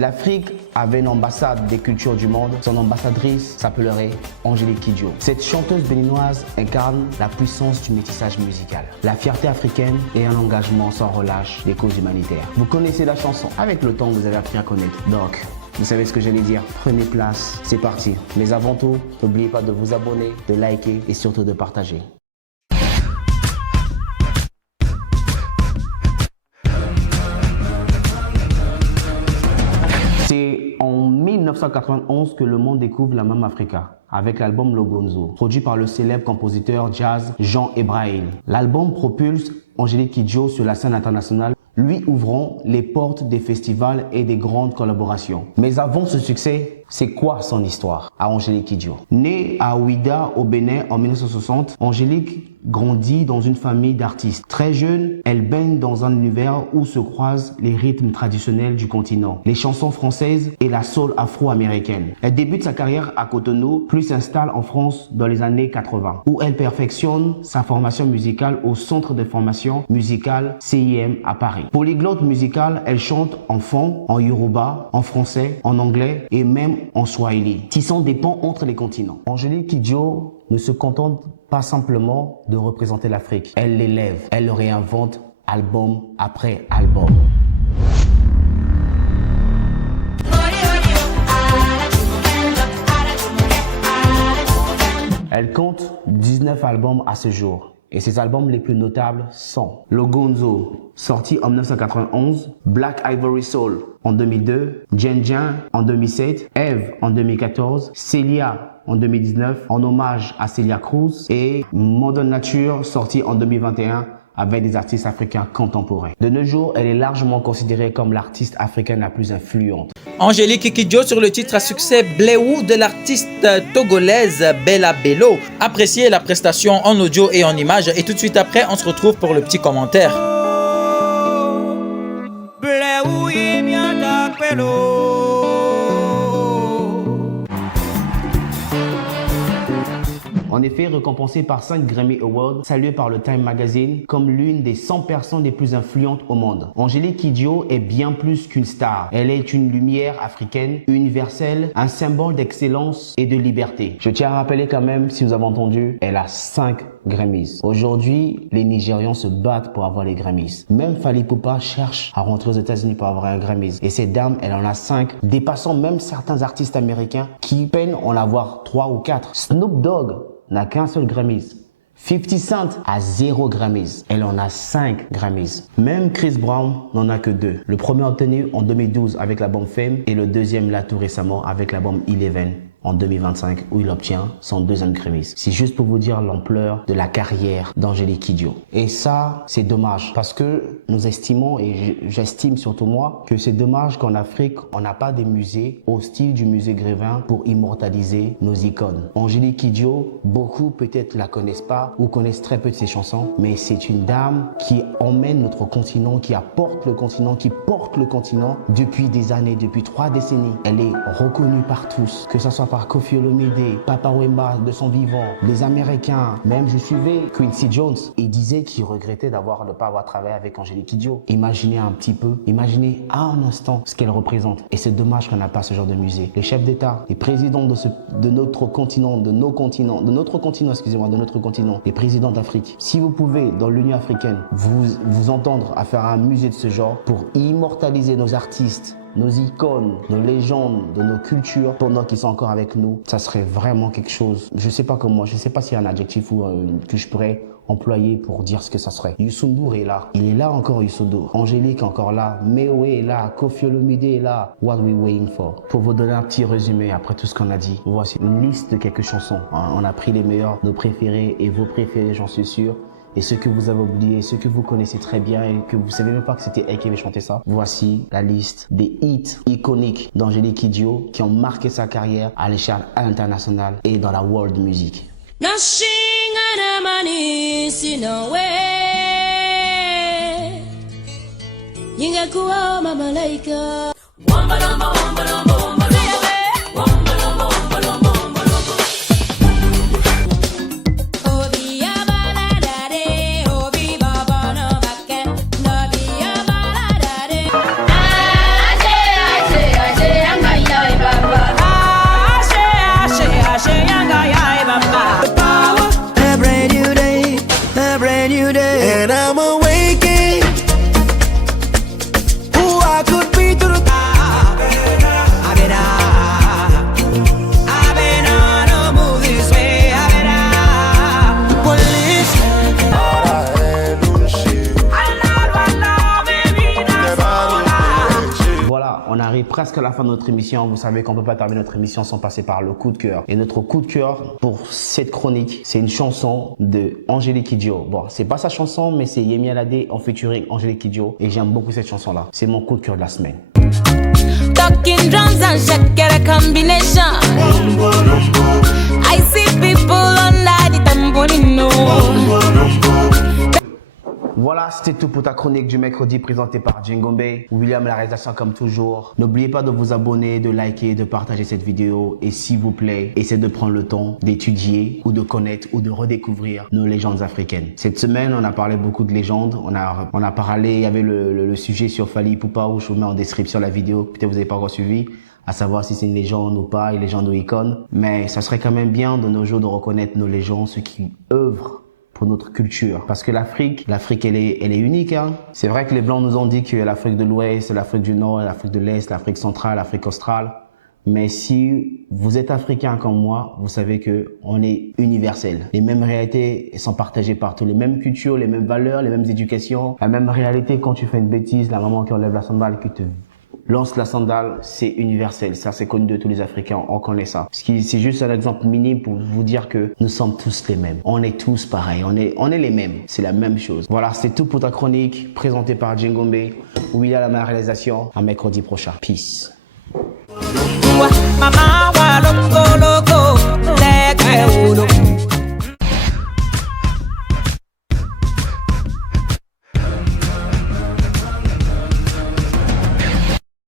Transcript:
l'Afrique avait une ambassade des cultures du monde, son ambassadrice s'appellerait Angélique Kidjo. Cette chanteuse béninoise incarne la puissance du métissage musical, la fierté africaine et un engagement sans relâche des causes humanitaires. Vous connaissez la chanson, avec le temps vous avez appris à connaître. Donc, vous savez ce que j'allais dire, prenez place, c'est parti. Mais avant tout, n'oubliez pas de vous abonner, de liker et surtout de partager. C'est en 1991 que le monde découvre la Mam Africa avec l'album Logonzo, produit par le célèbre compositeur jazz Jean Ebrahim. L'album propulse Angélique Kidjo sur la scène internationale, lui ouvrant les portes des festivals et des grandes collaborations. Mais avant ce succès, c'est quoi son histoire à Angélique Kidjo? Née à Ouidah au Bénin en 1960, Angélique grandit dans une famille d'artistes. Très jeune, elle baigne dans un univers où se croisent les rythmes traditionnels du continent, les chansons françaises et la soul afro-américaine. Elle débute sa carrière à Cotonou, puis s'installe en France dans les années 80, où elle perfectionne sa formation musicale au Centre de formation musicale CIM à Paris. Polyglotte musicale, elle chante en fon, en yoruba, en français, en anglais et même en swahili, tissant des ponts entre les continents. Angélique Kidjo ne se contente pas simplement de représenter l'Afrique. Elle l'élève, elle le réinvente album après album. Elle compte 19 albums à ce jour. Et ses albums les plus notables sont Logonzo, sorti en 1991, Black Ivory Soul en 2002, Jen Jen en 2007, Eve en 2014, Celia en 2019, en hommage à Celia Cruz, et Modern Nature, sorti en 2021, avec des artistes africains contemporains. De nos jours, elle est largement considérée comme l'artiste africaine la plus influente. Angélique Kidjo sur le titre à succès Bléou de l'artiste togolaise Bella Bello. Appréciez la prestation en audio et en image et tout de suite après, on se retrouve pour le petit commentaire. En effet, récompensée par 5 Grammy Awards, saluée par le Time Magazine comme l'une des 100 personnes les plus influentes au monde. Angélique Kidjo est bien plus qu'une star. Elle est une lumière africaine, universelle, un symbole d'excellence et de liberté. Je tiens à rappeler quand même, si vous avez entendu, elle a 5 Grammys. Aujourd'hui, les Nigérians se battent pour avoir les Grammys. Même Fally Ipupa cherche à rentrer aux États-Unis pour avoir un Grammys. Et cette dame, elle en a 5, dépassant même certains artistes américains qui peinent en avoir 3 ou 4. Snoop Dogg n'a qu'un seul Grammys. 50 Cent a 0 Grammys. Elle en a 5 Grammys. Même Chris Brown n'en a que 2. Le premier obtenu en 2012 avec l'album Fame et le deuxième là tout récemment avec l'album Eleven en 2025 où il obtient son 2e Grammys. C'est juste pour vous dire l'ampleur de la carrière d'Angélique Kidjo. Et ça, c'est dommage parce que nous estimons, et j'estime surtout moi, que c'est dommage qu'en Afrique, on n'a pas des musées au style du musée Grévin pour immortaliser nos icônes. Angélique Kidjo, beaucoup peut-être la connaissent pas ou connaissent très peu de ses chansons, mais c'est une dame qui emmène notre continent, qui apporte le continent, qui porte le continent depuis des années, depuis 3 décennies. Elle est reconnue par tous, que ce soit par Koffi Olomide, Papa Wemba de son vivant, les Américains. Même je suivais Quincy Jones et disait qu'il regrettait de ne pas avoir travaillé avec Angélique Kidjo. Imaginez un petit peu, imaginez un instant ce qu'elle représente. Et c'est dommage qu'on n'a pas ce genre de musée. Les chefs d'État, les présidents de notre continent, de notre continent, les présidents d'Afrique. Si vous pouvez, dans l'Union africaine, vous entendre à faire un musée de ce genre pour immortaliser nos artistes, nos icônes, nos légendes, de nos cultures, pendant qu'ils sont encore avec nous, ça serait vraiment quelque chose. Je sais pas comment, je sais pas s'il y a un adjectif ou que je pourrais employer pour dire ce que ça serait. Youssou N'Dour est là. Il est là encore, Youssou N'Dour. Angélique encore là. Mewe est là. Koffi Olomide est là. What we waiting for? Pour vous donner un petit résumé après tout ce qu'on a dit, voici une liste de quelques chansons. On a pris les meilleurs, nos préférés et vos préférés, j'en suis sûr. Et ceux que vous avez oubliés, ceux que vous connaissez très bien et que vous savez même pas que c'était elle qui avait chanté ça. Voici la liste des hits iconiques d'Angélique Kidjo qui ont marqué sa carrière à l'échelle internationale et dans la world music. presque à la fin de notre émission. Vous savez qu'on ne peut pas terminer notre émission sans passer par le coup de cœur. Et notre coup de cœur pour cette chronique, c'est une chanson de Angélique Kidjo. Bon, c'est pas sa chanson, mais c'est Yemi Alade en featuring Angélique Kidjo. Et j'aime beaucoup cette chanson-là. C'est mon coup de cœur de la semaine. Talking drums and shakira combination. I see people under the tambourino. Voilà, c'était tout pour ta chronique du mercredi présentée par Djengombe. William la réalisation comme toujours. N'oubliez pas de vous abonner, de liker, de partager cette vidéo. Et s'il vous plaît, essayez de prendre le temps d'étudier ou de connaître ou de redécouvrir nos légendes africaines. Cette semaine, on a parlé beaucoup de légendes. On a parlé, il y avait le sujet sur Fally Ipupa où je vous mets en description la vidéo. Peut-être vous n'avez pas encore suivi, à savoir si c'est une légende ou pas, une légende ou icône. Mais ça serait quand même bien de nos jours de reconnaître nos légendes, ceux qui œuvrent pour notre culture. Parce que l'Afrique, elle est unique. Hein. C'est vrai que les Blancs nous ont dit que l'Afrique de l'Ouest, l'Afrique du Nord, l'Afrique de l'Est, l'Afrique centrale, l'Afrique australe. Mais si vous êtes africain comme moi, vous savez que on est universel. Les mêmes réalités sont partagées partout. Les mêmes cultures, les mêmes valeurs, les mêmes éducations. La même réalité quand tu fais une bêtise, la maman qui enlève la sandale, qui te lance la sandale, c'est universel. Ça, c'est connu de tous les Africains. On connaît ça. C'est juste un exemple minime pour vous dire que nous sommes tous les mêmes. On est tous pareils. On est les mêmes. C'est la même chose. Voilà, c'est tout pour ta chronique présentée par Djengombe. William à la réalisation. À mercredi prochain. Peace.